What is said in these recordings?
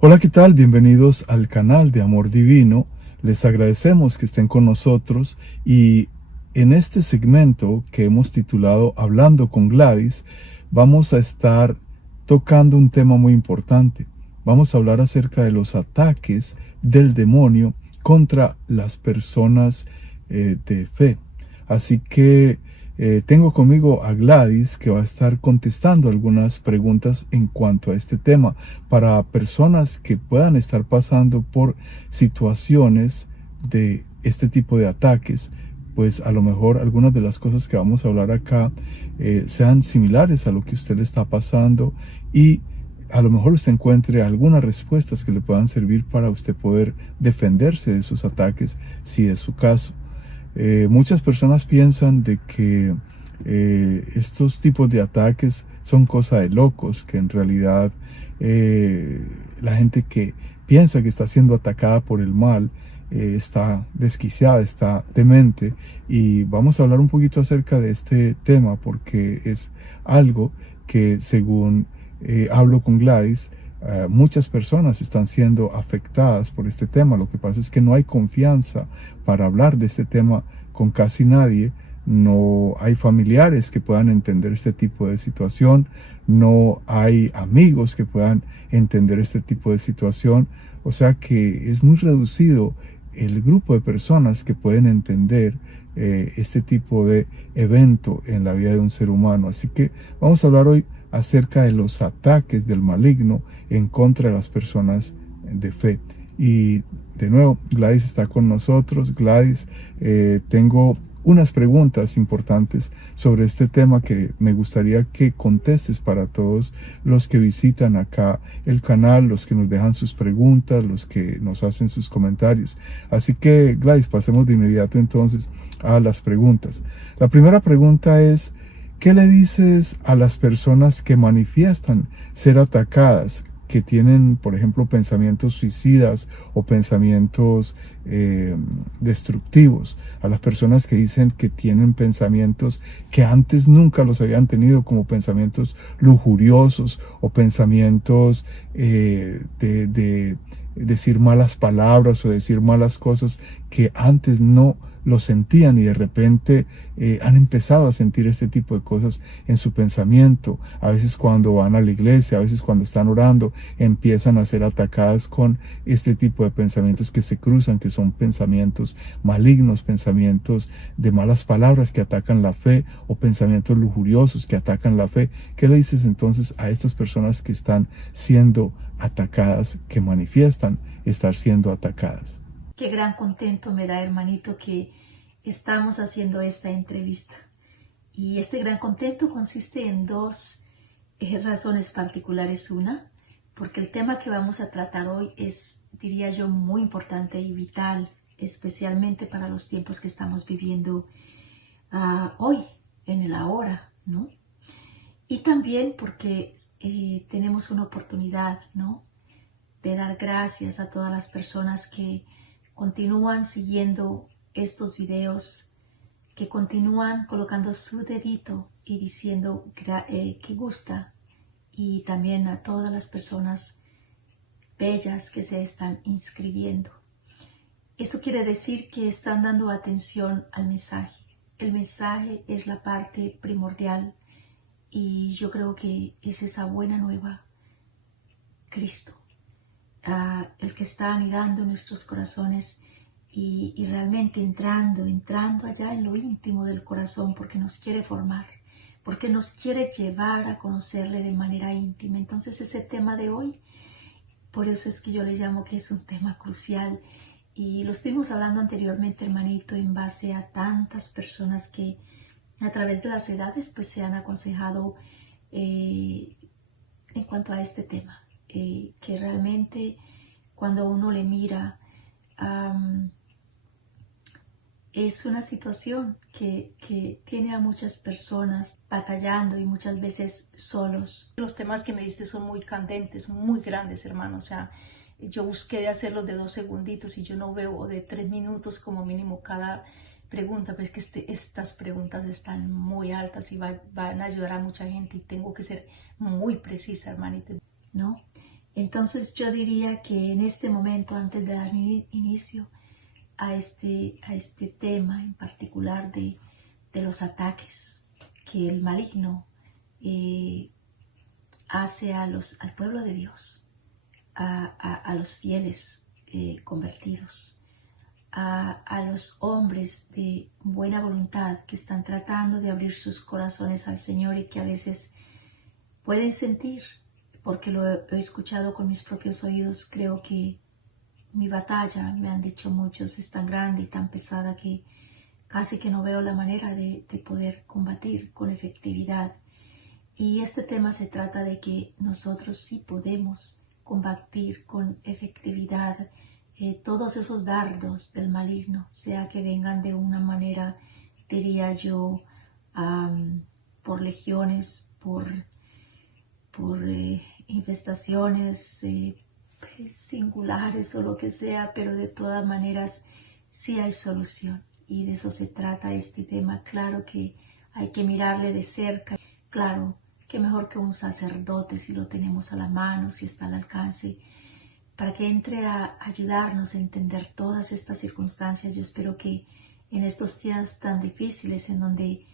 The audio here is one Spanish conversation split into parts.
Hola, ¿qué tal? Bienvenidos al canal de Amor Divino. Les agradecemos que estén con nosotros y en este segmento que hemos titulado Hablando con Gladys, vamos a estar tocando un tema muy importante. Vamos a hablar acerca de los ataques del demonio contra las personas de fe. Así que tengo conmigo a Gladys que va a estar contestando algunas preguntas en cuanto a este tema para personas que puedan estar pasando por situaciones de este tipo de ataques. Pues a lo mejor algunas de las cosas que vamos a hablar acá sean similares a lo que usted le está pasando y a lo mejor usted encuentre algunas respuestas que le puedan servir para usted poder defenderse de esos ataques si es su caso. Muchas personas piensan de que estos tipos de ataques son cosa de locos, que en realidad la gente que piensa que está siendo atacada por el mal está desquiciada, está demente, y vamos a hablar un poquito acerca de este tema porque es algo que, según hablo con Gladys, muchas personas están siendo afectadas por este tema. Lo que pasa es que no hay confianza para hablar de este tema con casi nadie. No hay familiares que puedan entender este tipo de situación, no hay amigos que puedan entender este tipo de situación, o sea que es muy reducido el grupo de personas que pueden entender este tipo de evento en la vida de un ser humano. Así que vamos a hablar hoy acerca de los ataques del maligno en contra de las personas de fe. Y de nuevo, Gladys está con nosotros. Gladys, tengo unas preguntas importantes sobre este tema que me gustaría que contestes para todos los que visitan acá el canal, los que nos dejan sus preguntas, los que nos hacen sus comentarios. Así que, Gladys, pasemos de inmediato entonces a las preguntas. La primera pregunta es: ¿qué le dices a las personas que manifiestan ser atacadas, que tienen, por ejemplo, pensamientos suicidas o pensamientos destructivos? A las personas que dicen que tienen pensamientos que antes nunca los habían tenido, como pensamientos lujuriosos o pensamientos de decir malas palabras o decir malas cosas que antes no lo sentían, y de repente han empezado a sentir este tipo de cosas en su pensamiento. A veces cuando van a la iglesia, a veces cuando están orando, empiezan a ser atacadas con este tipo de pensamientos que se cruzan, que son pensamientos malignos, pensamientos de malas palabras que atacan la fe, o pensamientos lujuriosos que atacan la fe. ¿Qué le dices entonces a estas personas que están siendo atacadas, que manifiestan estar siendo atacadas? Qué gran contento me da, hermanito, que estamos haciendo esta entrevista. Y este gran contento consiste en dos razones particulares. Una, porque el tema que vamos a tratar hoy es, diría yo, muy importante y vital, especialmente para los tiempos que estamos viviendo hoy, en el ahora, ¿no? Y también porque tenemos una oportunidad, ¿no?, de dar gracias a todas las personas que continúan siguiendo estos videos, que continúan colocando su dedito y diciendo que gusta, y también a todas las personas bellas que se están inscribiendo. Eso quiere decir que están dando atención al mensaje. El mensaje es la parte primordial, y yo creo que es esa buena nueva, Cristo, el que está anidando en nuestros corazones y realmente entrando allá en lo íntimo del corazón, porque nos quiere formar, porque nos quiere llevar a conocerle de manera íntima. Entonces ese tema de hoy, por eso es que yo le llamo que es un tema crucial, y lo estuvimos hablando anteriormente, hermanito, en base a tantas personas que a través de las edades pues se han aconsejado en cuanto a este tema, que realmente cuando uno le mira, es una situación que tiene a muchas personas batallando y muchas veces solos. Los temas que me diste son muy candentes, muy grandes, hermano. O sea, yo busqué de hacerlos de 2 segunditos y yo no veo, o de 3 minutos como mínimo cada pregunta, pero es que estas preguntas están muy altas y van a ayudar a mucha gente, y tengo que ser muy precisa, hermanito, ¿no? Entonces yo diría que en este momento, antes de dar inicio a este tema en particular de los ataques que el maligno hace al pueblo de Dios, a los fieles convertidos, a los hombres de buena voluntad que están tratando de abrir sus corazones al Señor y que a veces pueden sentir, porque lo he escuchado con mis propios oídos, creo que mi batalla, me han dicho muchos, es tan grande y tan pesada que casi que no veo la manera de poder combatir con efectividad. Y este tema se trata de que nosotros sí podemos combatir con efectividad todos esos dardos del maligno, sea que vengan de una manera, diría yo, por legiones, por infestaciones singulares o lo que sea, pero de todas maneras sí hay solución. Y de eso se trata este tema. Claro que hay que mirarle de cerca. Claro que mejor que un sacerdote si lo tenemos a la mano, si está al alcance, para que entre a ayudarnos a entender todas estas circunstancias. Yo espero que en estos días tan difíciles en donde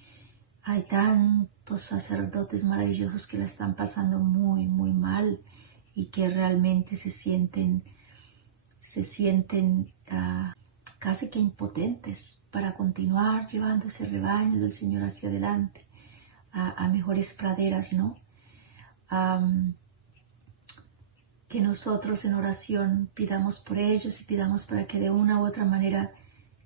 hay tantos sacerdotes maravillosos que la están pasando muy, muy mal y que realmente se sienten casi que impotentes para continuar llevando ese rebaño del Señor hacia adelante a mejores praderas, ¿no? Que nosotros en oración pidamos por ellos y pidamos para que de una u otra manera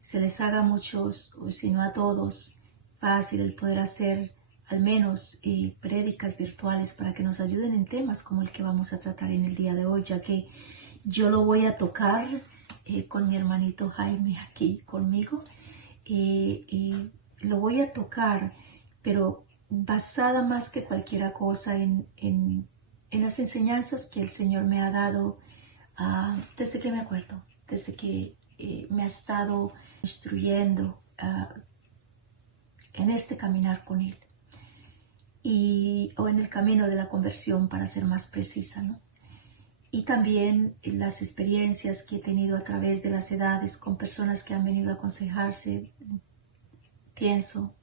se les haga a muchos, o si no a todos, fácil el poder hacer al menos prédicas virtuales para que nos ayuden en temas como el que vamos a tratar en el día de hoy, ya que yo lo voy a tocar con mi hermanito Jaime aquí conmigo, y lo voy a tocar, pero basada más que cualquier cosa en las enseñanzas que el Señor me ha dado desde que me acuerdo, desde que me ha estado instruyendo en este caminar con Él, o en el camino de la conversión, para ser más precisa, ¿no? Y también las experiencias que he tenido a través de las edades con personas que han venido a aconsejarse. Pienso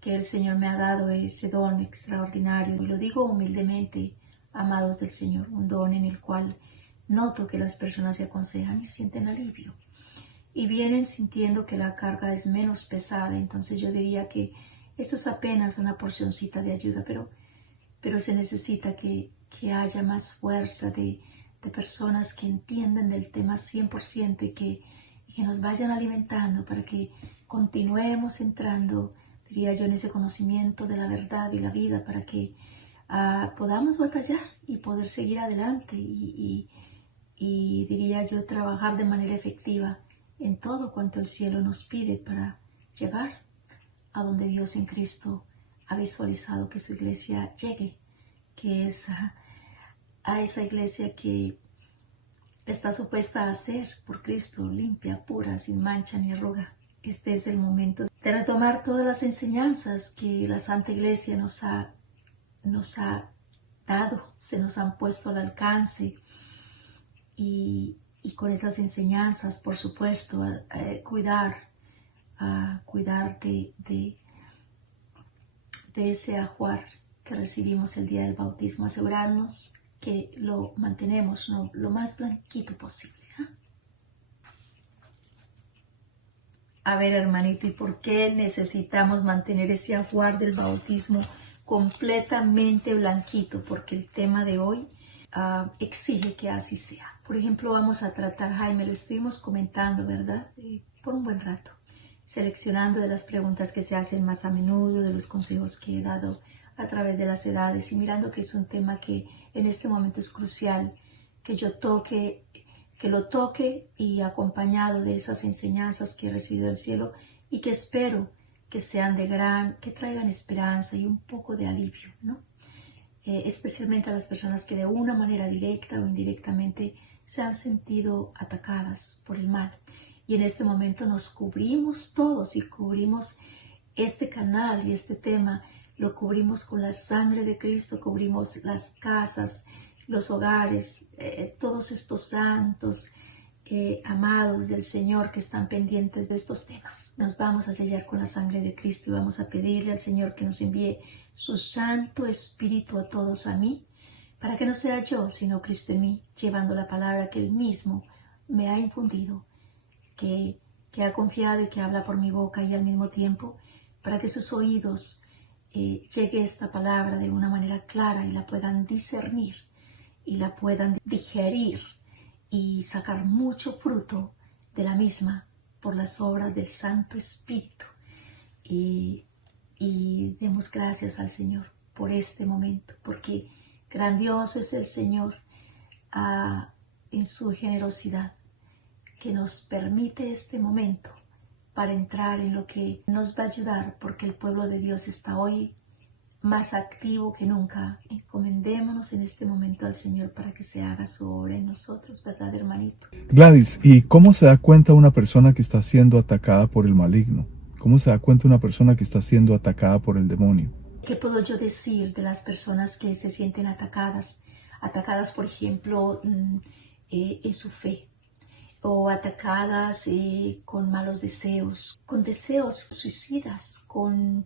que el Señor me ha dado ese don extraordinario, y lo digo humildemente, amados del Señor, un don en el cual noto que las personas se aconsejan y sienten alivio y vienen sintiendo que la carga es menos pesada. Entonces yo diría que eso es apenas una porcioncita de ayuda, pero se necesita que haya más fuerza de personas que entiendan del tema 100% y que nos vayan alimentando para que continuemos entrando, diría yo, en ese conocimiento de la verdad y la vida, para que podamos batallar y poder seguir adelante y diría yo, trabajar de manera efectiva en todo cuanto el cielo nos pide para llegar a donde Dios en Cristo ha visualizado que su iglesia llegue, que es a esa iglesia que está supuesta a ser por Cristo, limpia, pura, sin mancha ni arruga. Este es el momento de retomar todas las enseñanzas que la Santa Iglesia nos ha dado, se nos han puesto al alcance, y con esas enseñanzas, por supuesto, cuidar de ese ajuar que recibimos el día del bautismo, asegurarnos que lo mantenemos lo más blanquito posible. A ver, hermanito, ¿y por qué necesitamos mantener ese ajuar del bautismo completamente blanquito? Porque el tema de hoy exige que así sea. Por ejemplo, vamos a tratar, Jaime, lo estuvimos comentando, ¿verdad? Por un buen rato, seleccionando de las preguntas que se hacen más a menudo, de los consejos que he dado a través de las edades, y mirando que es un tema que en este momento es crucial, que lo toque y acompañado de esas enseñanzas que he recibido del cielo, y que espero que sean que traigan esperanza y un poco de alivio, ¿no? Especialmente a las personas que de una manera directa o indirectamente se han sentido atacadas por el mal. Y en este momento nos cubrimos todos, y cubrimos este canal y este tema, lo cubrimos con la sangre de Cristo, cubrimos las casas, los hogares, todos estos santos amados del Señor que están pendientes de estos temas. Nos vamos a sellar con la sangre de Cristo y vamos a pedirle al Señor que nos envíe su Santo Espíritu a todos, a mí, para que no sea yo, sino Cristo en mí, llevando la palabra que Él mismo me ha infundido, que ha confiado y que habla por mi boca, y al mismo tiempo para que sus oídos llegue esta palabra de una manera clara y la puedan discernir y la puedan digerir y sacar mucho fruto de la misma por las obras del Santo Espíritu. Y demos gracias al Señor por este momento, porque grandioso es el Señor en su generosidad, que nos permite este momento para entrar en lo que nos va a ayudar, porque el pueblo de Dios está hoy más activo que nunca. Encomendémonos en este momento al Señor para que se haga su obra en nosotros, ¿verdad, hermanito? Gladys, ¿y cómo se da cuenta una persona que está siendo atacada por el maligno? ¿Cómo se da cuenta una persona que está siendo atacada por el demonio? ¿Qué puedo yo decir de las personas que se sienten atacadas? Atacadas, por ejemplo, en su fe, o atacadas con malos deseos, con deseos suicidas, con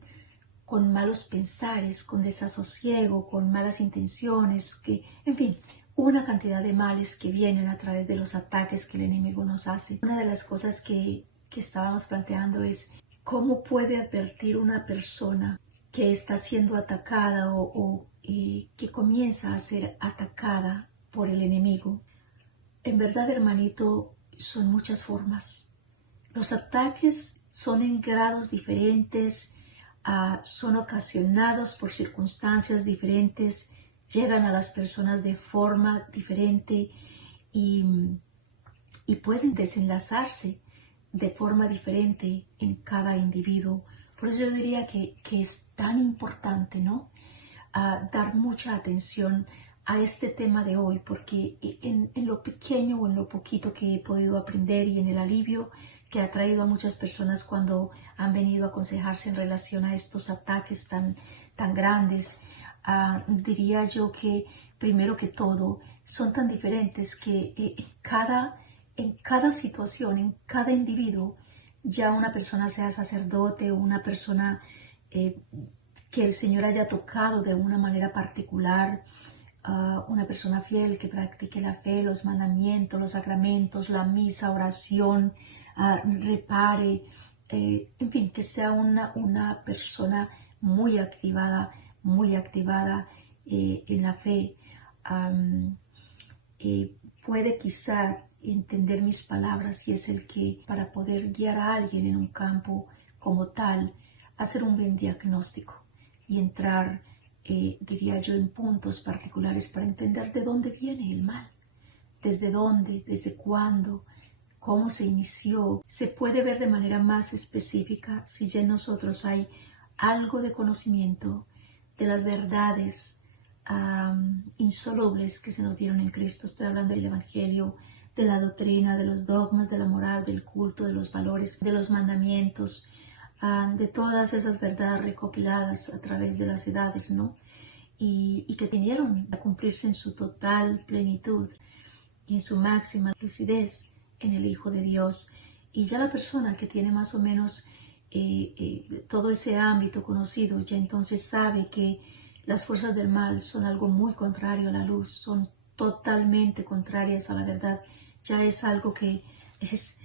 malos pensares, con desasosiego, con malas intenciones, en fin, una cantidad de males que vienen a través de los ataques que el enemigo nos hace. Una de las cosas que estábamos planteando es cómo puede advertir una persona que está siendo atacada o que comienza a ser atacada por el enemigo. En verdad, hermanito, son muchas formas. Los ataques son en grados diferentes, son ocasionados por circunstancias diferentes, llegan a las personas de forma diferente y pueden desenlazarse de forma diferente en cada individuo. Por eso yo diría que es tan importante, ¿no? Dar mucha atención a este tema de hoy, porque en lo pequeño o en lo poquito que he podido aprender y en el alivio que ha traído a muchas personas cuando han venido a aconsejarse en relación a estos ataques tan grandes, diría yo que primero que todo son tan diferentes que en cada situación, en cada individuo, ya una persona sea sacerdote o una persona que el Señor haya tocado de una manera particular, una persona fiel que practique la fe, los mandamientos, los sacramentos, la misa, oración, repare, en fin, que sea una persona muy activada en la fe. Puede quizá entender mis palabras y es el que para poder guiar a alguien en un campo como tal, hacer un buen diagnóstico y entrar, diría yo, en puntos particulares para entender de dónde viene el mal, desde dónde, desde cuándo, cómo se inició. Se puede ver de manera más específica si ya en nosotros hay algo de conocimiento de las verdades insolubles que se nos dieron en Cristo. Estoy hablando del Evangelio, de la doctrina, de los dogmas, de la moral, del culto, de los valores, de los mandamientos, de todas esas verdades recopiladas a través de las edades, ¿no? Y que vinieron a cumplirse en su total plenitud y en su máxima lucidez en el Hijo de Dios. Y ya la persona que tiene más o menos todo ese ámbito conocido, ya entonces sabe que las fuerzas del mal son algo muy contrario a la luz, son totalmente contrarias a la verdad. Ya es algo que es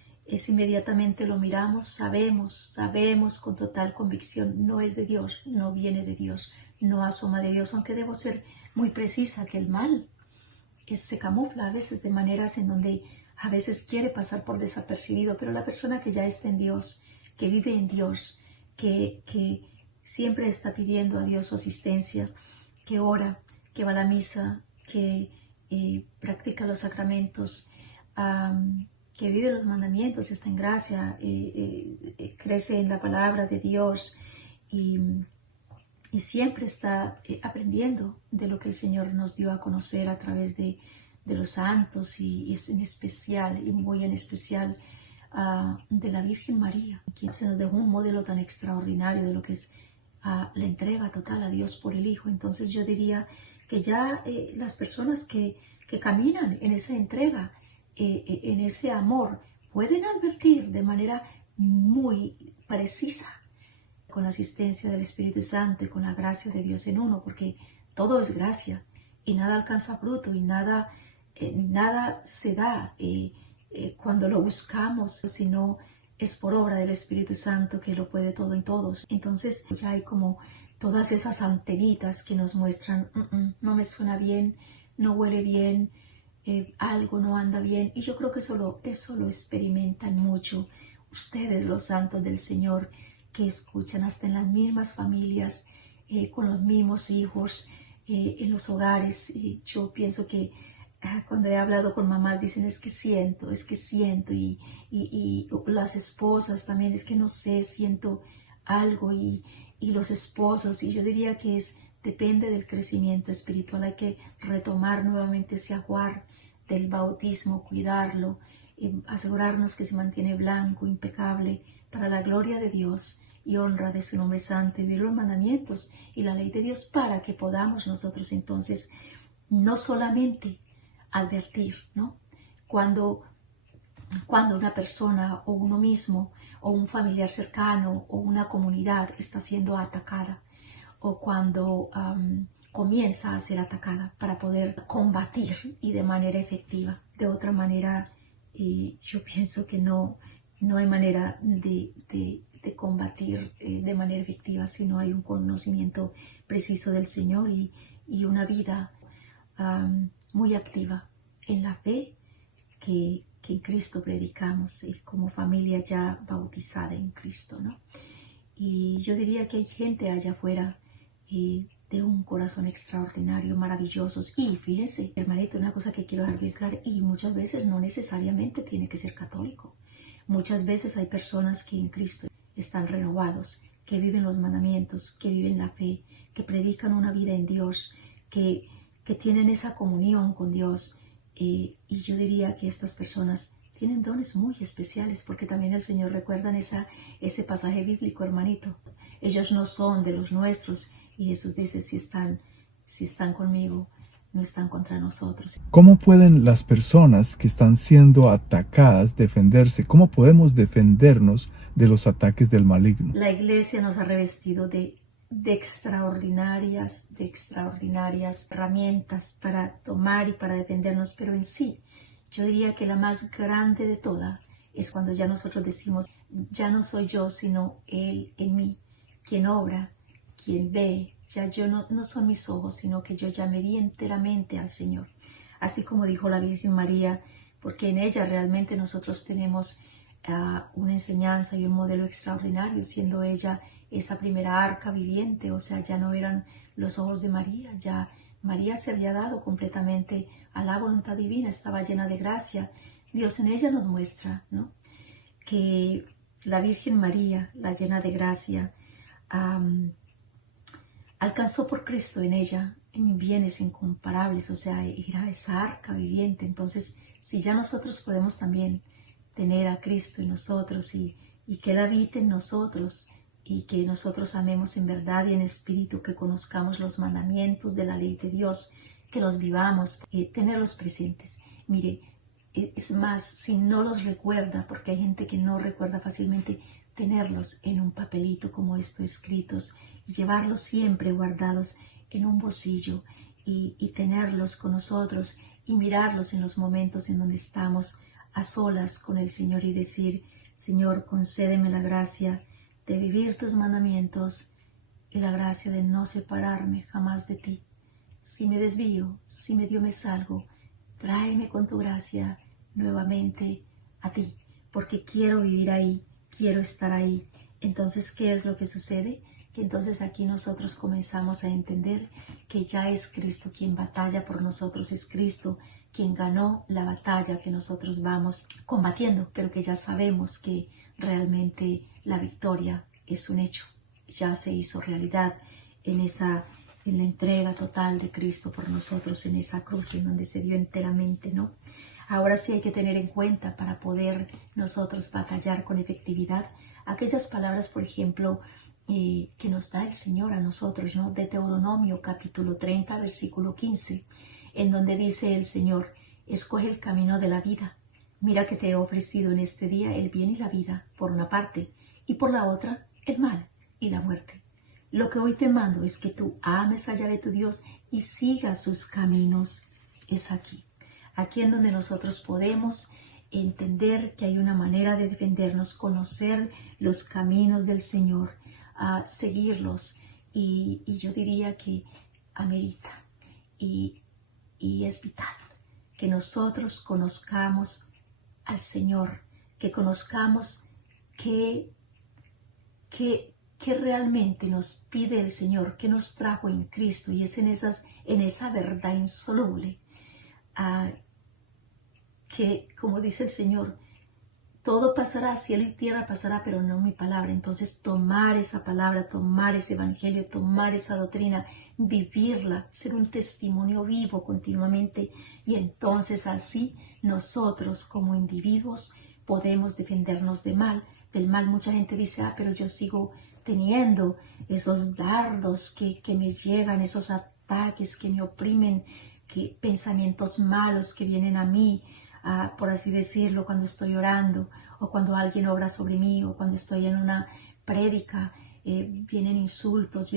inmediatamente lo miramos, sabemos con total convicción, no es de Dios, no viene de Dios, no asoma de Dios, aunque debo ser muy precisa que el mal se camufla a veces de maneras en donde a veces quiere pasar por desapercibido, pero la persona que ya está en Dios, que vive en Dios, que siempre está pidiendo a Dios su asistencia, que ora, que va a la misa, que practica los sacramentos, que vive los mandamientos, está en gracia, crece en la palabra de Dios y siempre está aprendiendo de lo que el Señor nos dio a conocer a través de los santos y es en especial y muy en especial de la Virgen María, quien se nos dejó un modelo tan extraordinario de lo que es la entrega total a Dios por el Hijo. Entonces yo diría que ya las personas que caminan en esa entrega, en ese amor, pueden advertir de manera muy precisa, con la asistencia del Espíritu Santo y con la gracia de Dios en uno, porque todo es gracia y nada alcanza fruto y nada se da cuando lo buscamos, sino es por obra del Espíritu Santo que lo puede todo en todos. Entonces ya hay como todas esas antenitas que nos muestran, no me suena bien, no huele bien, algo no anda bien. Y yo creo que eso lo experimentan mucho ustedes, los santos del Señor, que escuchan hasta en las mismas familias, con los mismos hijos, en los hogares. Y yo pienso que cuando he hablado con mamás dicen es que siento, y las esposas también es que no sé, siento algo, y los esposos, y yo diría que depende del crecimiento espiritual. Hay que retomar nuevamente ese ajuar del bautismo, cuidarlo, asegurarnos que se mantiene blanco, impecable, para la gloria de Dios y honra de su nombre santo, y vivir los mandamientos y la ley de Dios, para que podamos nosotros entonces no solamente advertir, ¿no? Cuando una persona o uno mismo o un familiar cercano o una comunidad está siendo atacada, o cuando comienza a ser atacada, para poder combatir y de manera efectiva. De otra manera, yo pienso que no hay manera de combatir de manera efectiva si no hay un conocimiento preciso del Señor y una vida muy activa en la fe que en Cristo predicamos, como familia ya bautizada en Cristo, ¿no? Y yo diría que hay gente allá afuera de un corazón extraordinario, maravillosos. Y fíjense, hermanito, una cosa que quiero dejar bien clara, y muchas veces no necesariamente tiene que ser católico. Muchas veces hay personas que en Cristo están renovados, que viven los mandamientos, que viven la fe, que predican una vida en Dios, que tienen esa comunión con Dios. Y yo diría que estas personas tienen dones muy especiales, porque también el Señor, recuerdan ese pasaje bíblico, hermanito. Ellos no son de los nuestros, y Jesús dice, si están conmigo, no están contra nosotros. ¿Cómo pueden las personas que están siendo atacadas defenderse? ¿Cómo podemos defendernos de los ataques del maligno? La iglesia nos ha revestido de extraordinarias herramientas para tomar y para defendernos, pero en sí, yo diría que la más grande de todas es cuando ya nosotros decimos, ya no soy yo, sino Él en mí, quien obra, quien ve. Ya yo no son mis ojos, sino que yo ya me di enteramente al Señor. Así como dijo la Virgen María, porque en ella realmente nosotros tenemos una enseñanza y un modelo extraordinario, siendo ella esa primera arca viviente. O sea, ya no eran los ojos de María, ya María se había dado completamente a la voluntad divina, estaba llena de gracia. Dios en ella nos muestra, ¿no?, que la Virgen María, la llena de gracia, alcanzó por Cristo en ella en bienes incomparables. O sea, era esa arca viviente. Entonces, si ya nosotros podemos también tener a Cristo en nosotros y que Él habite en nosotros, y que nosotros amemos en verdad y en espíritu, que conozcamos los mandamientos de la ley de Dios, que los vivamos, tenerlos presentes. Mire, es más, si no los recuerda, porque hay gente que no recuerda fácilmente, tenerlos en un papelito como esto escritos, y llevarlos siempre guardados en un bolsillo, y tenerlos con nosotros y mirarlos en los momentos en donde estamos a solas con el Señor y decir, Señor, concédeme la gracia de vivir tus mandamientos y la gracia de no separarme jamás de ti. Si me desvío, si medio me salgo, tráeme con tu gracia nuevamente a ti, porque quiero vivir ahí, quiero estar ahí. Entonces, ¿qué es lo que sucede? Que entonces aquí nosotros comenzamos a entender que ya es Cristo quien batalla por nosotros, es Cristo quien ganó la batalla que nosotros vamos combatiendo, pero que ya sabemos que realmente la victoria es un hecho, ya se hizo realidad en la entrega total de Cristo por nosotros, en esa cruz en donde se dio enteramente, ¿no? Ahora sí hay que tener en cuenta, para poder nosotros batallar con efectividad, aquellas palabras, por ejemplo, que nos da el Señor a nosotros, ¿no? De Deuteronomio capítulo 30, versículo 15, en donde dice el Señor: escoge el camino de la vida. Mira que te he ofrecido en este día el bien y la vida, por una parte, y por la otra, el mal y la muerte. Lo que hoy te mando es que tú ames a Yahvé tu Dios y sigas sus caminos. Es aquí en donde nosotros podemos entender que hay una manera de defendernos, conocer los caminos del Señor, seguirlos, y yo diría que amerita y es vital que nosotros conozcamos al Señor, que conozcamos que realmente nos pide el Señor, que nos trajo en Cristo, y es en esa verdad insoluble, que, como dice el Señor, todo pasará, cielo y tierra pasará, pero no mi palabra. Entonces tomar esa palabra, tomar ese evangelio, tomar esa doctrina, vivirla, ser un testimonio vivo continuamente, y entonces así nosotros como individuos podemos defendernos del mal. Mucha gente dice: pero yo sigo teniendo esos dardos que me llegan, esos ataques que me oprimen, pensamientos malos que vienen a mí, por así decirlo, cuando estoy orando, o cuando alguien obra sobre mí, o cuando estoy en una prédica. Vienen insultos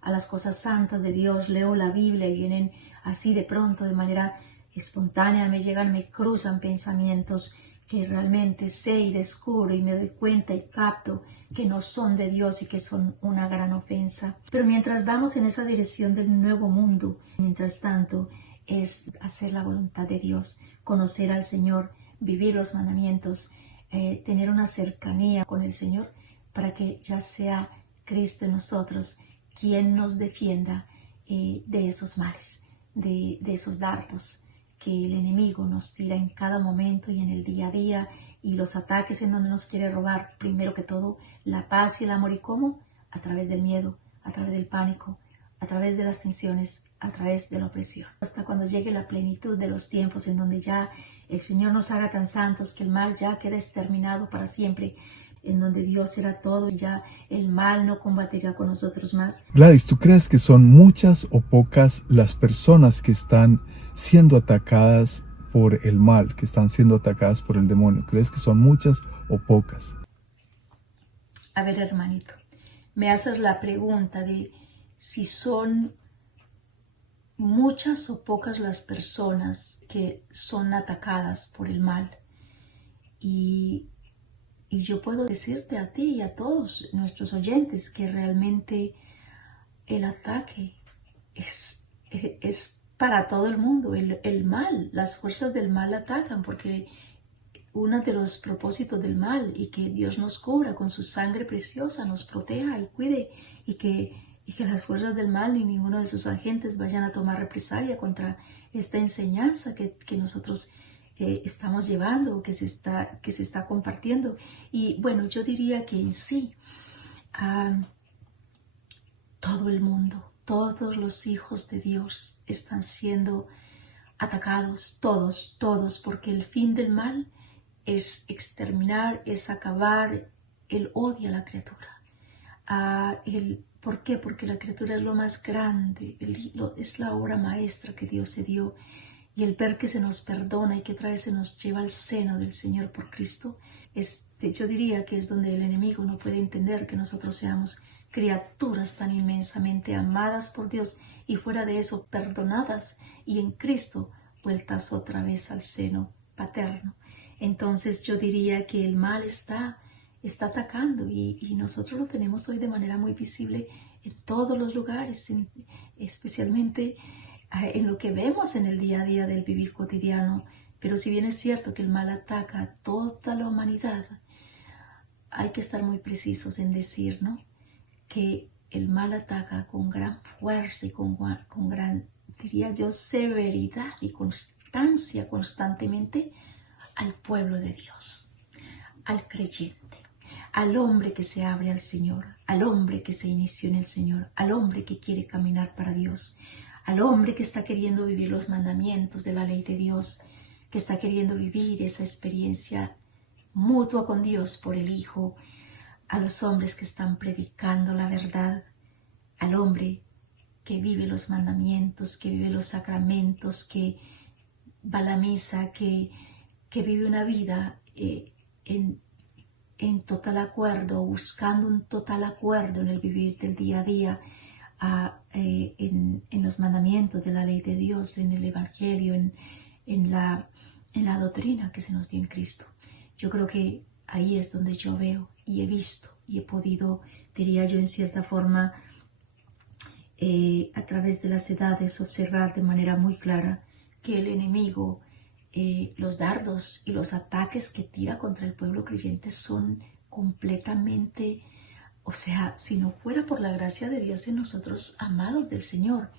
a las cosas santas de Dios. Leo la Biblia y vienen así de pronto, de manera espontánea, me cruzan pensamientos que realmente sé y descubro y me doy cuenta y capto que no son de Dios y que son una gran ofensa. Pero mientras vamos en esa dirección del nuevo mundo, mientras tanto, es hacer la voluntad de Dios, conocer al Señor, vivir los mandamientos, tener una cercanía con el Señor, para que ya sea Cristo en nosotros quien nos defienda de esos males, de esos dardos que el enemigo nos tira en cada momento y en el día a día, y los ataques en donde nos quiere robar, primero que todo, la paz y el amor. ¿Y cómo? A través del miedo, a través del pánico, a través de las tensiones, a través de la opresión. Hasta cuando llegue la plenitud de los tiempos, en donde ya el Señor nos haga tan santos que el mal ya queda exterminado para siempre, en donde Dios será todo y ya el mal no combatirá con nosotros más. Gladys, ¿tú crees que son muchas o pocas las personas que están siendo atacadas por el mal, que están siendo atacadas por el demonio? ¿Crees que son muchas o pocas? A ver, hermanito, me haces la pregunta de si son muchas o pocas las personas que son atacadas por el mal. Y yo puedo decirte a ti y a todos nuestros oyentes que realmente el ataque es para todo el mundo. El mal, las fuerzas del mal atacan, porque uno de los propósitos del mal, y que Dios nos cubra con su sangre preciosa, nos proteja y cuide, y que las fuerzas del mal ni ninguno de sus agentes vayan a tomar represalia contra esta enseñanza que nosotros estamos llevando, que se está compartiendo. Y bueno, yo diría que en sí, todo el mundo, todos los hijos de Dios están siendo atacados, todos, porque el fin del mal es exterminar, es acabar. Él odia a la criatura. ¿Por qué? Porque la criatura es lo más grande, es la obra maestra que Dios se dio. Y el ver que se nos perdona y que otra vez se nos lleva al seno del Señor por Cristo, yo diría que es donde el enemigo no puede entender que nosotros seamos criaturas tan inmensamente amadas por Dios, y fuera de eso perdonadas, y en Cristo vueltas otra vez al seno paterno. Entonces yo diría que el mal está atacando, y nosotros lo tenemos hoy de manera muy visible en todos los lugares, especialmente en lo que vemos en el día a día del vivir cotidiano. Pero si bien es cierto que el mal ataca a toda la humanidad, hay que estar muy precisos en decir, ¿no?, que el mal ataca con gran fuerza y con gran, diría yo, severidad y constancia constantemente al pueblo de Dios, al creyente, al hombre que se abre al Señor, al hombre que se inició en el Señor, al hombre que quiere caminar para Dios, al hombre que está queriendo vivir los mandamientos de la ley de Dios, que está queriendo vivir esa experiencia mutua con Dios por el Hijo, a los hombres que están predicando la verdad, al hombre que vive los mandamientos, que vive los sacramentos, que va a la misa, que vive una vida en total acuerdo, buscando un total acuerdo en el vivir del día a día, en los mandamientos de la ley de Dios, en el Evangelio, en la doctrina que se nos dio en Cristo. Yo creo que ahí es donde yo veo y he visto y he podido, diría yo en cierta forma, a través de las edades, observar de manera muy clara que el enemigo, los dardos y los ataques que tira contra el pueblo creyente son completamente, o sea, si no fuera por la gracia de Dios en nosotros, amados del Señor,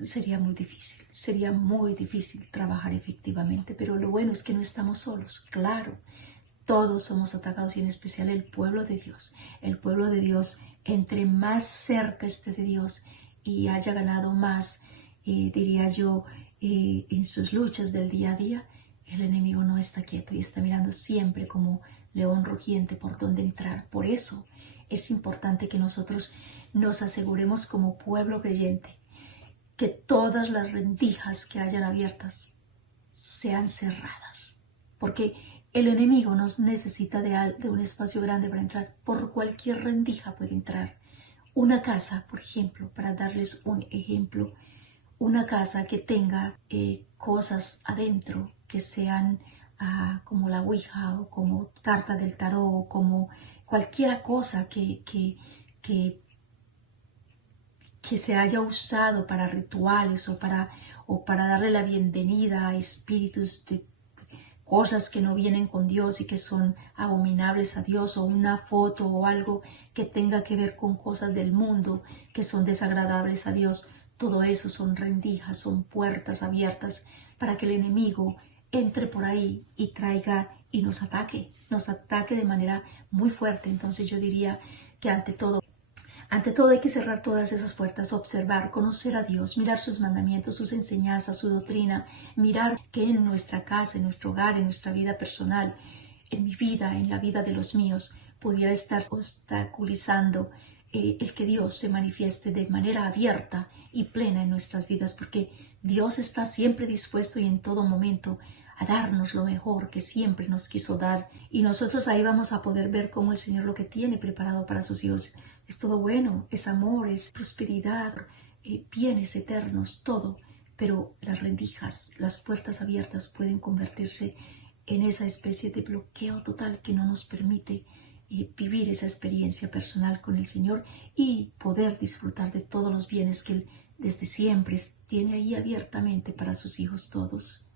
sería muy difícil trabajar efectivamente, pero lo bueno es que no estamos solos, claro. Todos somos atacados y en especial el pueblo de Dios. El pueblo de Dios, entre más cerca esté de Dios y haya ganado más, diría yo, en sus luchas del día a día, el enemigo no está quieto y está mirando siempre como león rugiente por dónde entrar. Por eso es importante que nosotros nos aseguremos como pueblo creyente que todas las rendijas que hayan abiertas sean cerradas. Porque el enemigo nos necesita de un espacio grande para entrar. Por cualquier rendija puede entrar. Una casa, por ejemplo, para darles un ejemplo, una casa que tenga cosas adentro que sean como la Ouija o como carta del tarot o como cualquier cosa que se haya usado para rituales o para darle la bienvenida a espíritus de cosas que no vienen con Dios y que son abominables a Dios, o una foto o algo que tenga que ver con cosas del mundo que son desagradables a Dios. Todo eso son rendijas, son puertas abiertas para que el enemigo entre por ahí y traiga y nos ataque de manera muy fuerte. Entonces yo diría que ante todo hay que cerrar todas esas puertas, observar, conocer a Dios, mirar sus mandamientos, sus enseñanzas, su doctrina, mirar que en nuestra casa, en nuestro hogar, en nuestra vida personal, en mi vida, en la vida de los míos, pudiera estar obstaculizando el que Dios se manifieste de manera abierta y plena en nuestras vidas, porque Dios está siempre dispuesto y en todo momento a darnos lo mejor que siempre nos quiso dar, y nosotros ahí vamos a poder ver cómo el Señor lo que tiene preparado para sus hijos es todo bueno, es amor, es prosperidad, bienes eternos, todo. Pero las rendijas, las puertas abiertas pueden convertirse en esa especie de bloqueo total que no nos permite vivir esa experiencia personal con el Señor y poder disfrutar de todos los bienes que Él desde siempre tiene ahí abiertamente para sus hijos todos.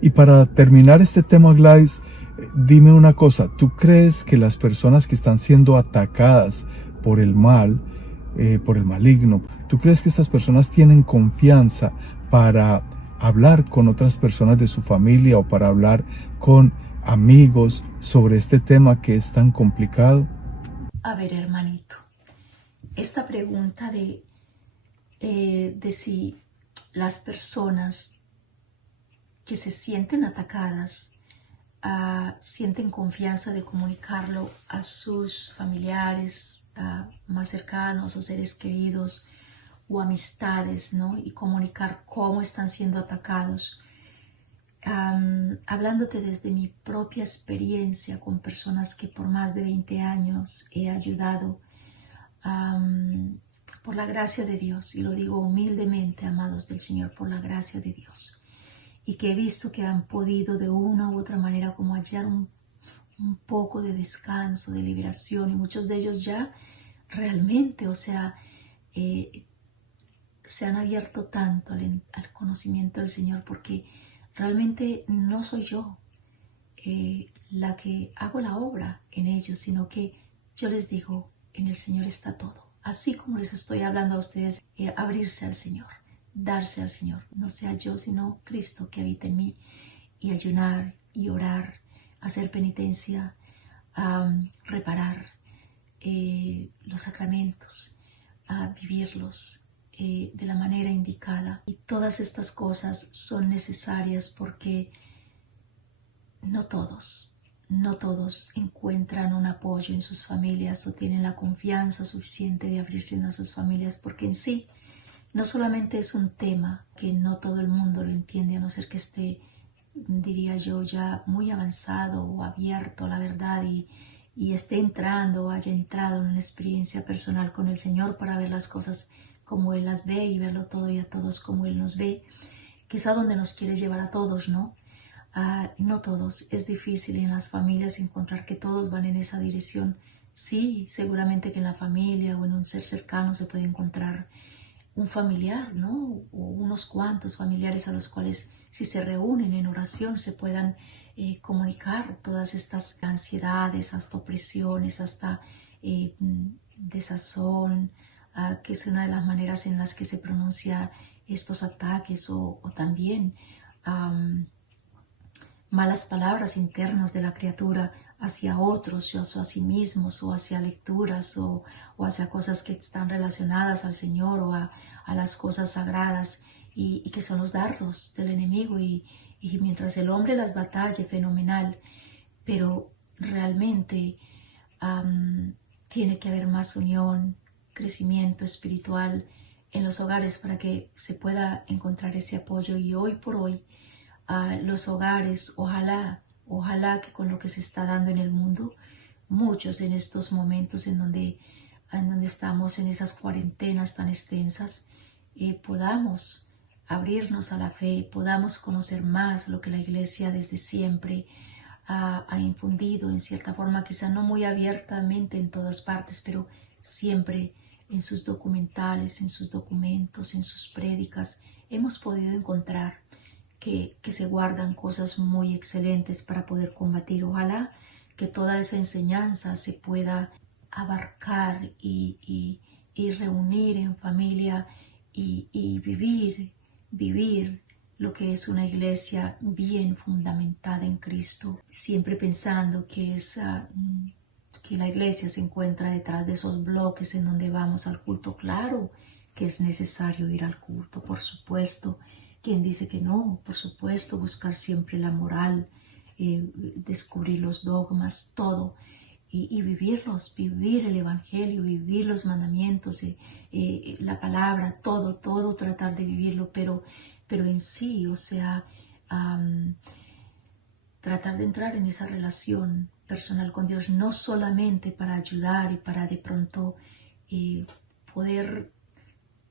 Y para terminar este tema, Gladys, dime una cosa, ¿tú crees que las personas que están siendo atacadas por el mal, por el maligno, tú crees que estas personas tienen confianza para hablar con otras personas de su familia o para hablar con amigos sobre este tema que es tan complicado? A ver, hermanito, esta pregunta de si las personas que se sienten atacadas sienten confianza de comunicarlo a sus familiares más cercanos o seres queridos o amistades, ¿no? Y comunicar cómo están siendo atacados. Hablándote desde mi propia experiencia con personas que por más de 20 años he ayudado, por la gracia de Dios, y lo digo humildemente, amados del Señor, por la gracia de Dios, y que he visto que han podido de una u otra manera como hallar un poco de descanso, de liberación, y muchos de ellos ya realmente, o sea, se han abierto tanto al conocimiento del Señor, porque realmente no soy yo la que hago la obra en ellos, sino que yo les digo, en el Señor está todo. Así como les estoy hablando a ustedes, abrirse al Señor, darse al Señor, no sea yo sino Cristo que habita en mí, y ayunar y orar, hacer penitencia, reparar los sacramentos, vivirlos, de la manera indicada. Y todas estas cosas son necesarias porque no todos encuentran un apoyo en sus familias o tienen la confianza suficiente de abrirse a sus familias, porque en sí no solamente es un tema que no todo el mundo lo entiende, a no ser que esté, diría yo, ya muy avanzado o abierto a la verdad y esté entrando o haya entrado en una experiencia personal con el Señor para ver las cosas como Él las ve y verlo todo y a todos como Él nos ve, que es a donde nos quiere llevar a todos, ¿no? No todos, es difícil en las familias encontrar que todos van en esa dirección. Sí, seguramente que en la familia o en un ser cercano se puede encontrar un familiar, ¿no? O unos cuantos familiares a los cuales si se reúnen en oración se puedan comunicar todas estas ansiedades, hasta opresiones, hasta desazón, que es una de las maneras en las que se pronuncia estos ataques o también malas palabras internas de la criatura hacia otros, o hacia sí mismos, o hacia lecturas, o hacia cosas que están relacionadas al Señor, o a las cosas sagradas, y que son los dardos del enemigo, y mientras el hombre las batalle, fenomenal, pero realmente tiene que haber más unión, crecimiento espiritual en los hogares para que se pueda encontrar ese apoyo. Y hoy por hoy, los hogares, ojalá que con lo que se está dando en el mundo, muchos en estos momentos en donde estamos en esas cuarentenas tan extensas, podamos abrirnos a la fe, podamos conocer más lo que la Iglesia desde siempre ha infundido en cierta forma, quizá no muy abiertamente en todas partes, pero siempre en sus documentales, en sus documentos, en sus prédicas, hemos podido encontrar que se guardan cosas muy excelentes para poder combatir. Ojalá que toda esa enseñanza se pueda abarcar y reunir en familia y vivir lo que es una iglesia bien fundamentada en Cristo, siempre pensando que que la iglesia se encuentra detrás de esos bloques en donde vamos al culto. Claro que es necesario ir al culto, por supuesto. ¿Quién dice que no? Por supuesto, buscar siempre la moral, descubrir los dogmas, todo, y vivirlos, vivir el Evangelio, vivir los mandamientos, la palabra, todo tratar de vivirlo, pero en sí, o sea, tratar de entrar en esa relación personal con Dios, no solamente para ayudar y para de pronto poder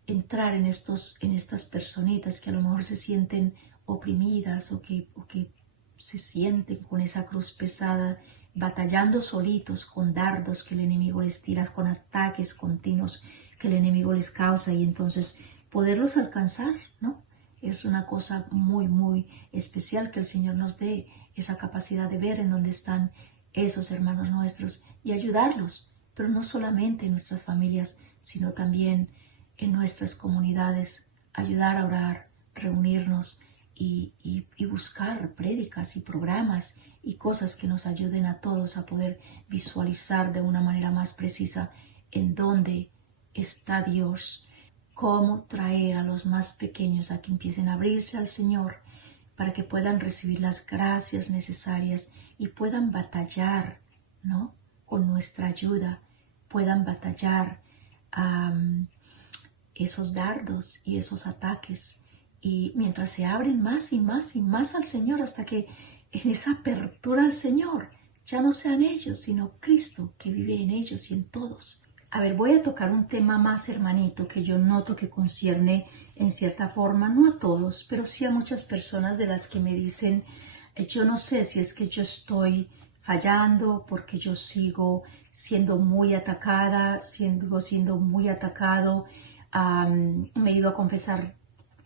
entrar en estas personitas que a lo mejor se sienten oprimidas o que se sienten con esa cruz pesada, batallando solitos con dardos que el enemigo les tira, con ataques continuos que el enemigo les causa, y entonces poderlos alcanzar, ¿no? Es una cosa muy, muy especial que el Señor nos dé esa capacidad de ver en dónde están esos hermanos nuestros y ayudarlos, pero no solamente en nuestras familias, sino también en nuestras comunidades, ayudar a orar, reunirnos y buscar prédicas y programas y cosas que nos ayuden a todos a poder visualizar de una manera más precisa en dónde está Dios, cómo traer a los más pequeños a que empiecen a abrirse al Señor para que puedan recibir las gracias necesarias y puedan batallar, ¿no? Con nuestra ayuda, puedan batallar esos dardos y esos ataques, y mientras se abren más y más y más al Señor, hasta que en esa apertura al Señor ya no sean ellos, sino Cristo que vive en ellos y en todos. A ver, voy a tocar un tema más, hermanito, que yo noto que concierne en cierta forma, no a todos, pero sí a muchas personas, de las que me dicen, yo no sé si es que yo estoy fallando porque yo sigo siendo muy atacada, siendo muy atacado. Me he ido a confesar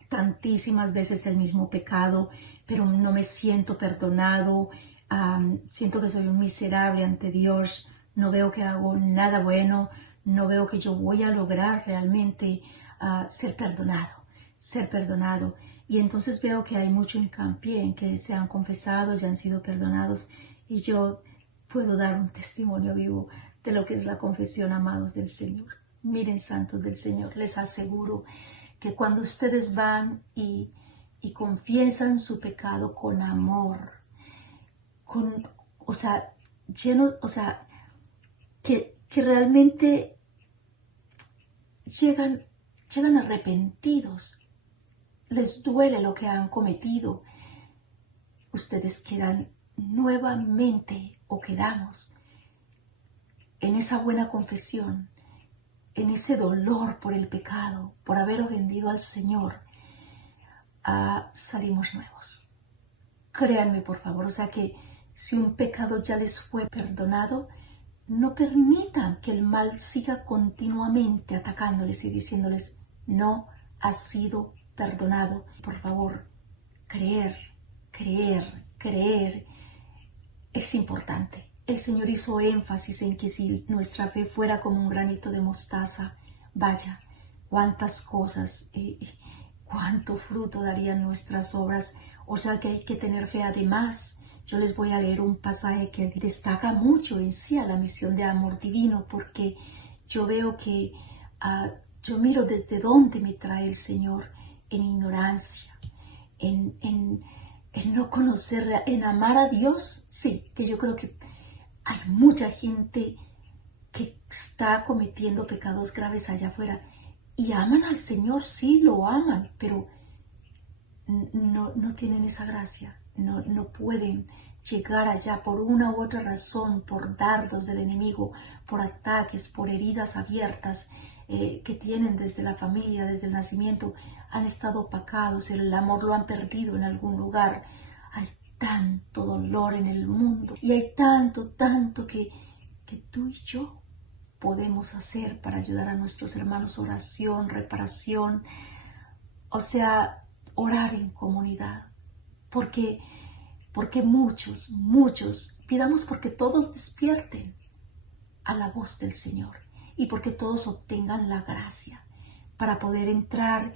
tantísimas veces el mismo pecado, pero no me siento perdonado. Siento que soy un miserable ante Dios, no veo que hago nada bueno, no veo que yo voy a lograr realmente ser perdonado. Y entonces veo que hay mucho hincapié en que se han confesado, ya han sido perdonados, y yo puedo dar un testimonio vivo de lo que es la confesión, amados del Señor. Miren, santos del Señor, les aseguro que cuando ustedes van y confiesan su pecado con amor, o sea, llenos, o sea, que realmente llegan arrepentidos, les duele lo que han cometido, ustedes quedan nuevamente, o quedamos en esa buena confesión, en ese dolor por el pecado, por haber ofendido al Señor, salimos nuevos. Créanme, por favor, o sea que si un pecado ya les fue perdonado, no permitan que el mal siga continuamente atacándoles y diciéndoles, no ha sido perdonado. Por favor, creer es importante. El Señor hizo énfasis en que si nuestra fe fuera como un granito de mostaza, vaya, cuántas cosas, cuánto fruto darían nuestras obras. O sea que hay que tener fe. Además, yo les voy a leer un pasaje que destaca mucho en sí a la misión de amor divino, porque yo veo que yo miro desde dónde me trae el Señor, en ignorancia, en no conocer, en amar a Dios. Sí, que yo creo que hay mucha gente que está cometiendo pecados graves allá afuera y aman al Señor, sí, lo aman, pero no tienen esa gracia, no pueden llegar allá por una u otra razón, por dardos del enemigo, por ataques, por heridas abiertas que tienen desde la familia, desde el nacimiento, han estado opacados, el amor lo han perdido en algún lugar. Hay tanto dolor en el mundo y hay tanto que tú y yo podemos hacer para ayudar a nuestros hermanos. Oración, reparación, o sea, orar en comunidad, porque muchos, pidamos porque todos despierten a la voz del Señor y porque todos obtengan la gracia para poder entrar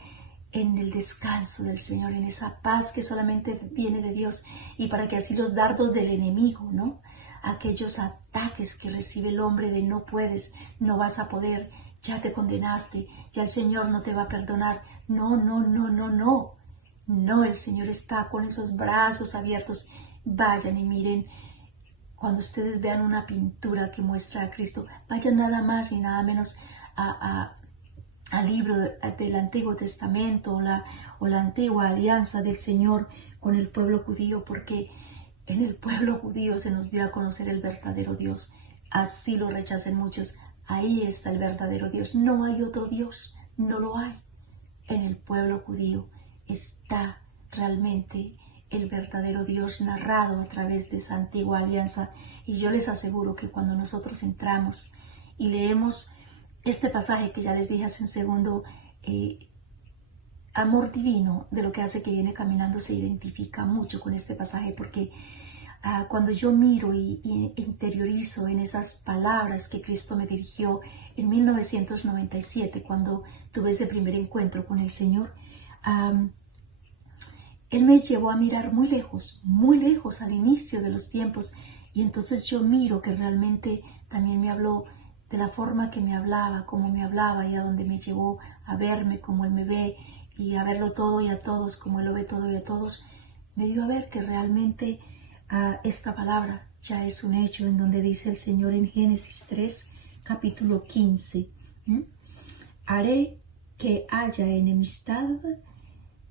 en el descanso del Señor, en esa paz que solamente viene de Dios, y para que así los dardos del enemigo, ¿no? Aquellos ataques que recibe el hombre de no puedes, no vas a poder, ya te condenaste, ya el Señor no te va a perdonar. No, el Señor está con esos brazos abiertos. Vayan y miren, cuando ustedes vean una pintura que muestra a Cristo, vayan nada más y nada menos al libro del Antiguo Testamento o la antigua alianza del Señor con el pueblo judío, porque en el pueblo judío se nos dio a conocer el verdadero Dios. Así lo rechacen muchos. Ahí está el verdadero Dios. No hay otro Dios, no lo hay. En el pueblo judío está realmente el verdadero Dios narrado a través de esa antigua alianza. Y yo les aseguro que cuando nosotros entramos y leemos este pasaje que ya les dije hace un segundo, amor divino, de lo que hace que viene caminando, se identifica mucho con este pasaje, porque cuando yo miro y interiorizo en esas palabras que Cristo me dirigió en 1997, cuando tuve ese primer encuentro con el Señor, Él me llevó a mirar muy lejos al inicio de los tiempos, y entonces yo miro que realmente también me habló de la forma que me hablaba, cómo me hablaba, y a dónde me llevó a verme como Él me ve, y a verlo todo y a todos como Él lo ve todo y a todos. Me dio a ver que realmente esta palabra ya es un hecho, en donde dice el Señor en Génesis 3, capítulo 15, haré que haya enemistad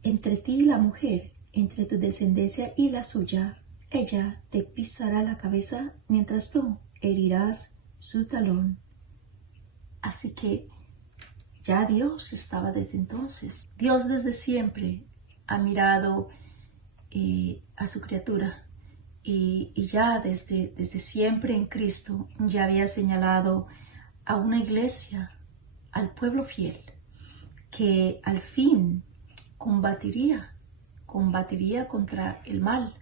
entre ti y la mujer, entre tu descendencia y la suya. Ella te pisará la cabeza, mientras tú herirás su talón. Así que ya Dios estaba desde entonces. Dios desde siempre ha mirado a su criatura, y ya desde siempre en Cristo ya había señalado a una iglesia, al pueblo fiel, que al fin combatiría contra el mal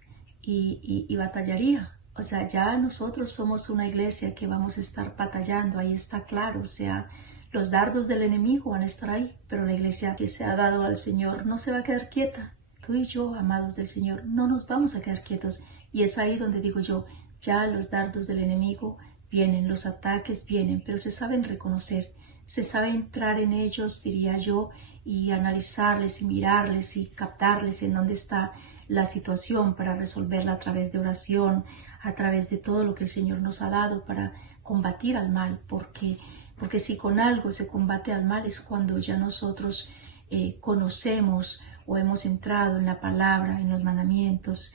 y batallaría. O sea, ya nosotros somos una iglesia que vamos a estar batallando, ahí está claro. O sea, los dardos del enemigo van a estar ahí, pero la iglesia que se ha dado al Señor no se va a quedar quieta. Tú y yo, amados del Señor, no nos vamos a quedar quietos. Y es ahí donde digo yo, ya los dardos del enemigo vienen, los ataques vienen, pero se saben reconocer. se sabe entrar en ellos, diría yo, y analizarles y mirarles y captarles en dónde está la situación para resolverla a través de oración, a través de todo lo que el Señor nos ha dado para combatir al mal, porque si con algo se combate al mal es cuando ya nosotros conocemos o hemos entrado en la palabra, en los mandamientos,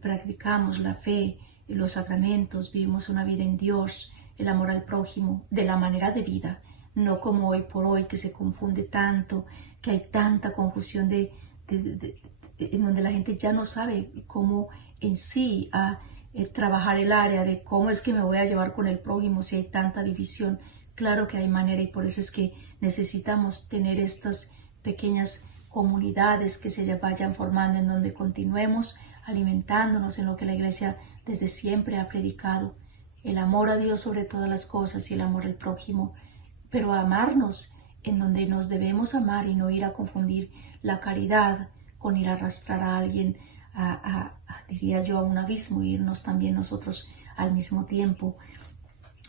practicamos la fe, los sacramentos, vivimos una vida en Dios, el amor al prójimo, de la manera de vida, no como hoy por hoy que se confunde tanto, que hay tanta confusión en donde la gente ya no sabe cómo en sí trabajar el área de cómo es que me voy a llevar con el prójimo si hay tanta división. Claro que hay manera y por eso es que necesitamos tener estas pequeñas comunidades que se vayan formando en donde continuemos alimentándonos en lo que la Iglesia desde siempre ha predicado, el amor a Dios sobre todas las cosas y el amor al prójimo, pero amarnos en donde nos debemos amar y no ir a confundir la caridad con ir a arrastrar a alguien diría yo, a un abismo, y irnos también nosotros al mismo tiempo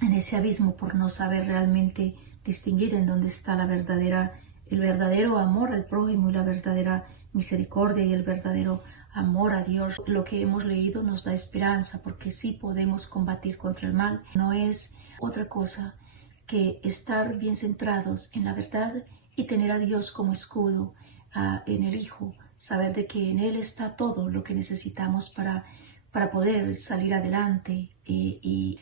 en ese abismo por no saber realmente distinguir en dónde está el verdadero amor al prójimo y la verdadera misericordia y el verdadero amor a Dios. Lo que hemos leído nos da esperanza porque sí podemos combatir contra el mal. No es otra cosa que estar bien centrados en la verdad y tener a Dios como escudo en el Hijo, saber de que en Él está todo lo que necesitamos para poder salir adelante y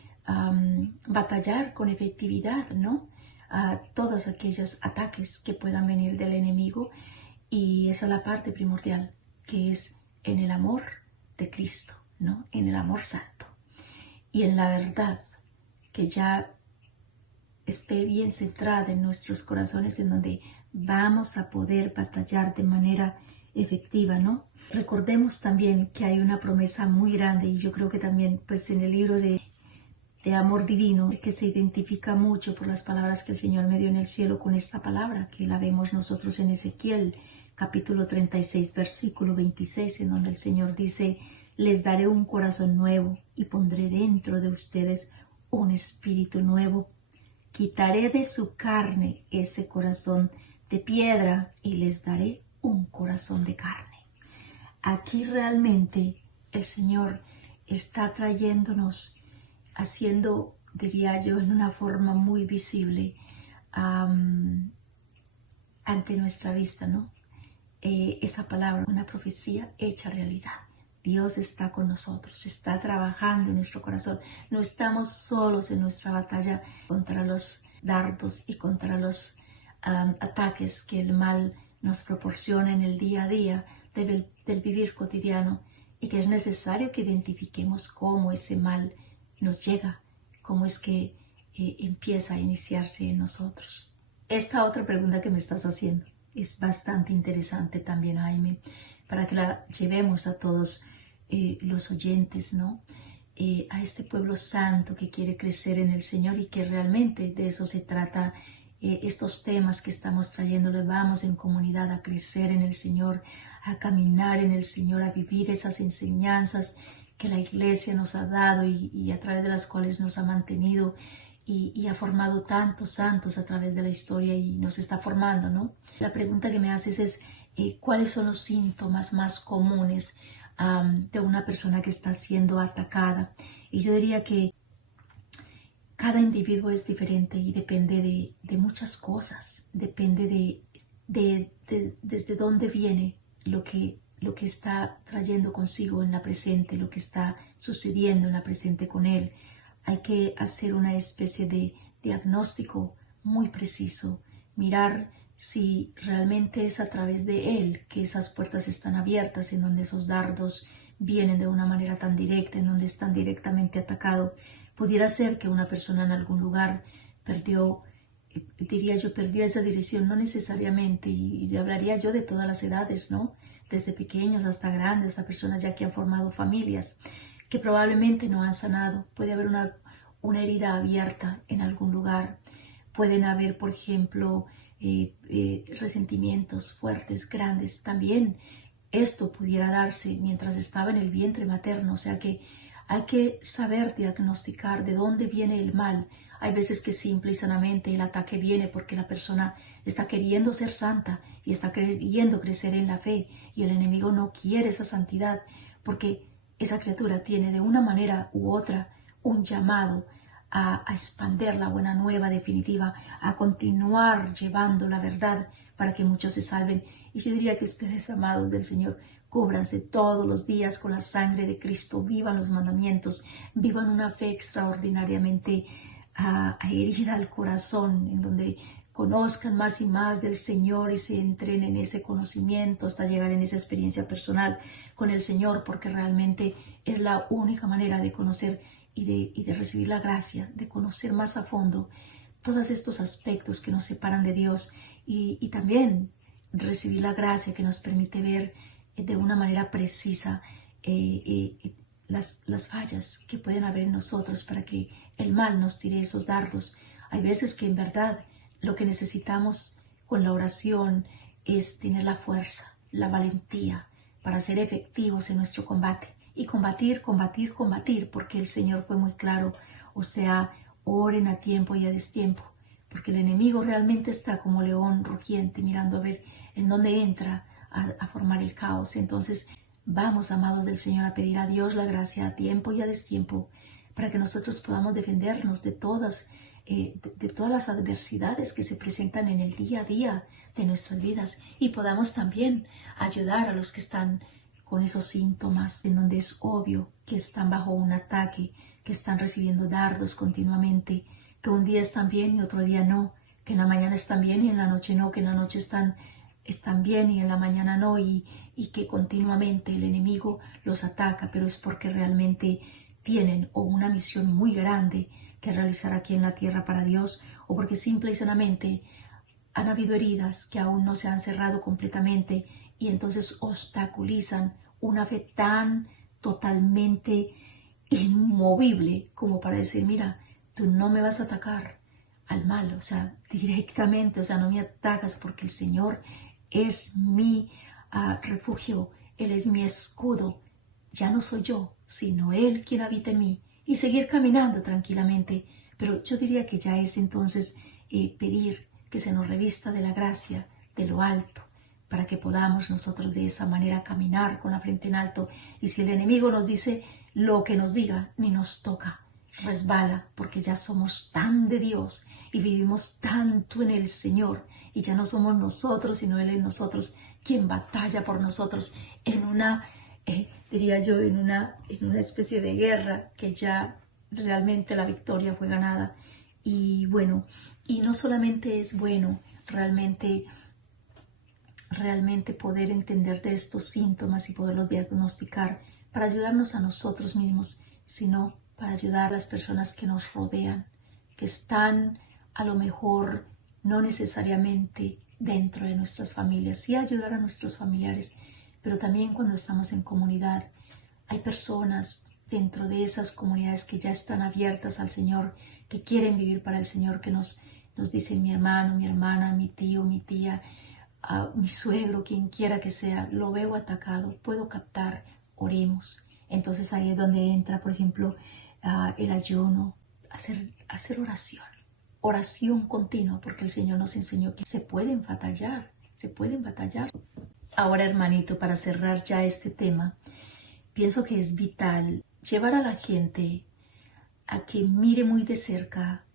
batallar con efectividad, ¿no? A todos aquellos ataques que puedan venir del enemigo. Y esa es la parte primordial, que es en el amor de Cristo, ¿no? En el amor santo y en la verdad que ya esté bien centrada en nuestros corazones, en donde vamos a poder batallar de manera efectiva, ¿no? Recordemos también que hay una promesa muy grande, y yo creo que también pues en el libro de amor divino, que se identifica mucho por las palabras que el Señor me dio en el cielo con esta palabra, que la vemos nosotros en Ezequiel, capítulo 36, versículo 26, en donde el Señor dice: les daré un corazón nuevo y pondré dentro de ustedes un espíritu nuevo. Quitaré de su carne ese corazón de piedra y les daré un corazón de carne. Aquí realmente el Señor está trayéndonos, haciendo, diría yo, en una forma muy visible ante nuestra vista, ¿no? Esa palabra, una profecía hecha realidad. Dios está con nosotros, está trabajando en nuestro corazón. No estamos solos en nuestra batalla contra los dardos y contra los ataques que el mal nos proporciona en el día a día del vivir cotidiano, y que es necesario que identifiquemos cómo ese mal nos llega, cómo es que empieza a iniciarse en nosotros. Esta otra pregunta que me estás haciendo es bastante interesante también, Jaime, para que la llevemos a todos los oyentes, ¿no? A este pueblo santo que quiere crecer en el Señor, y que realmente de eso se trata. Estos temas que estamos trayendo, les vamos en comunidad a crecer en el Señor, a caminar en el Señor, a vivir esas enseñanzas que la Iglesia nos ha dado y a través de las cuales nos ha mantenido y ha formado tantos santos a través de la historia y nos está formando, ¿no? La pregunta que me haces es ¿cuáles son los síntomas más comunes de una persona que está siendo atacada? Y yo diría que cada individuo es diferente y depende de muchas cosas, depende desde dónde viene lo que está trayendo consigo en la presente, lo que está sucediendo en la presente con él. Hay que hacer una especie de diagnóstico muy preciso, mirar si realmente es a través de él que esas puertas están abiertas, en donde esos dardos vienen de una manera tan directa, en donde están directamente atacados. Pudiera ser que una persona en algún lugar perdió esa dirección, no necesariamente, y hablaría yo de todas las edades, ¿no? Desde pequeños hasta grandes, a personas ya que han formado familias, que probablemente no han sanado. Puede haber una herida abierta en algún lugar. Pueden haber, por ejemplo, resentimientos fuertes, grandes. También esto pudiera darse mientras estaba en el vientre materno, o sea que hay que saber diagnosticar de dónde viene el mal Hay veces que simple y sanamente el ataque viene porque la persona está queriendo ser santa y está queriendo crecer en la fe y el enemigo no quiere esa santidad porque esa criatura tiene de una manera u otra un llamado a expandir la buena nueva definitiva, a continuar llevando la verdad para que muchos se salven. Y yo diría que ustedes, amados del Señor, cúbranse todos los días con la sangre de Cristo, vivan los mandamientos, vivan una fe extraordinariamente herida al corazón, en donde conozcan más y más del Señor y se entren en ese conocimiento hasta llegar en esa experiencia personal con el Señor, porque realmente es la única manera de conocer y de recibir la gracia, de conocer más a fondo todos estos aspectos que nos separan de Dios y también recibir la gracia que nos permite ver de una manera precisa las fallas que pueden haber en nosotros para que el mal nos tire esos dardos. Hay veces que en verdad lo que necesitamos con la oración es tener la fuerza, la valentía para ser efectivos en nuestro combate y combatir, porque el Señor fue muy claro, o sea, oren a tiempo y a destiempo, porque el enemigo realmente está como león rugiente mirando a ver en dónde entra a formar el caos. Entonces vamos, amados del Señor, a pedir a Dios la gracia a tiempo y a destiempo para que nosotros podamos defendernos de todas las adversidades que se presentan en el día a día de nuestras vidas y podamos también ayudar a los que están con esos síntomas en donde es obvio que están bajo un ataque, que están recibiendo dardos continuamente, que un día están bien y otro día no, que en la mañana están bien y en la noche no, que en la noche están bien y en la mañana no, y que continuamente el enemigo los ataca, pero es porque realmente tienen o una misión muy grande que realizar aquí en la tierra para Dios, o porque simple y sanamente han habido heridas que aún no se han cerrado completamente y entonces obstaculizan una fe tan totalmente inmovible como para decir, mira, tú no me vas a atacar al mal, o sea, directamente, o sea, no me atacas porque el Señor es mi refugio, Él es mi escudo, ya no soy yo, sino Él quien habita en mí, y seguir caminando tranquilamente. Pero yo diría que ya es entonces pedir que se nos revista de la gracia de lo alto, para que podamos nosotros de esa manera caminar con la frente en alto. Y si el enemigo nos dice lo que nos diga, ni nos toca, resbala, porque ya somos tan de Dios y vivimos tanto en el Señor, y ya no somos nosotros, sino Él en nosotros, quien batalla por nosotros en una, diría yo, en una especie de guerra que ya realmente la victoria fue ganada. Y bueno, y no solamente es bueno realmente poder entender de estos síntomas y poderlos diagnosticar para ayudarnos a nosotros mismos, sino para ayudar a las personas que nos rodean, que están a lo mejor no necesariamente dentro de nuestras familias, sí ayudar a nuestros familiares, pero también cuando estamos en comunidad. Hay personas dentro de esas comunidades que ya están abiertas al Señor, que quieren vivir para el Señor, que nos dicen mi hermano, mi hermana, mi tío, mi tía, mi suegro, quien quiera que sea, lo veo atacado, puedo captar, oremos. Entonces ahí es donde entra, por ejemplo, el ayuno, hacer oración continua, porque el Señor nos enseñó que se pueden batallar. Ahora, hermanito, para cerrar ya este tema, pienso que es vital llevar a la gente a que mire muy de cerca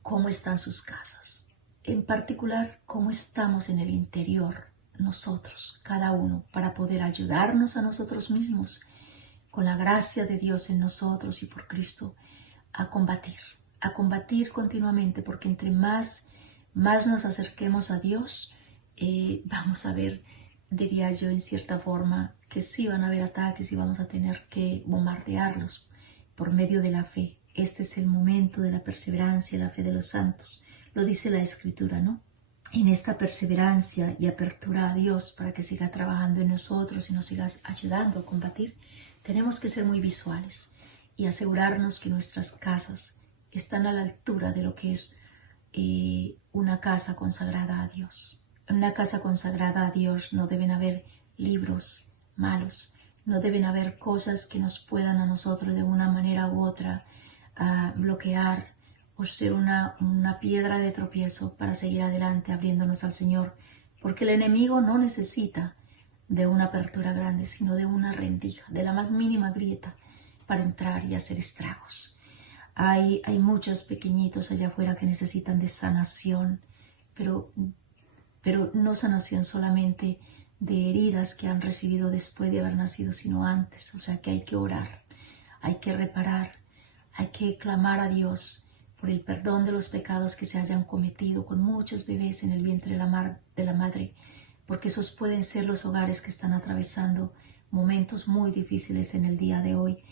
cómo están sus casas, en particular cómo estamos en el interior nosotros, cada uno, para poder ayudarnos a nosotros mismos con la gracia de Dios en nosotros y por Cristo a combatir continuamente, porque entre más nos acerquemos a Dios, vamos a ver, diría yo en cierta forma, que sí van a haber ataques y vamos a tener que bombardearlos por medio de la fe. Este es el momento de la perseverancia, la fe de los santos. Lo dice la Escritura, ¿no? En esta perseverancia y apertura a Dios para que siga trabajando en nosotros y nos siga ayudando a combatir, tenemos que ser muy visuales y asegurarnos que nuestras casas están a la altura de lo que es una casa consagrada a Dios. En una casa consagrada a Dios no deben haber libros malos, no deben haber cosas que nos puedan a nosotros de una manera u otra bloquear por ser una piedra de tropiezo para seguir adelante abriéndonos al Señor, porque el enemigo no necesita de una apertura grande, sino de una rendija, de la más mínima grieta para entrar y hacer estragos. Hay muchos pequeñitos allá afuera que necesitan de sanación, pero no sanación solamente de heridas que han recibido después de haber nacido, sino antes. O sea que hay que orar, hay que reparar, hay que clamar a Dios por el perdón de los pecados que se hayan cometido con muchos bebés en el vientre de la madre, porque esos pueden ser los hogares que están atravesando momentos muy difíciles en el día de hoy.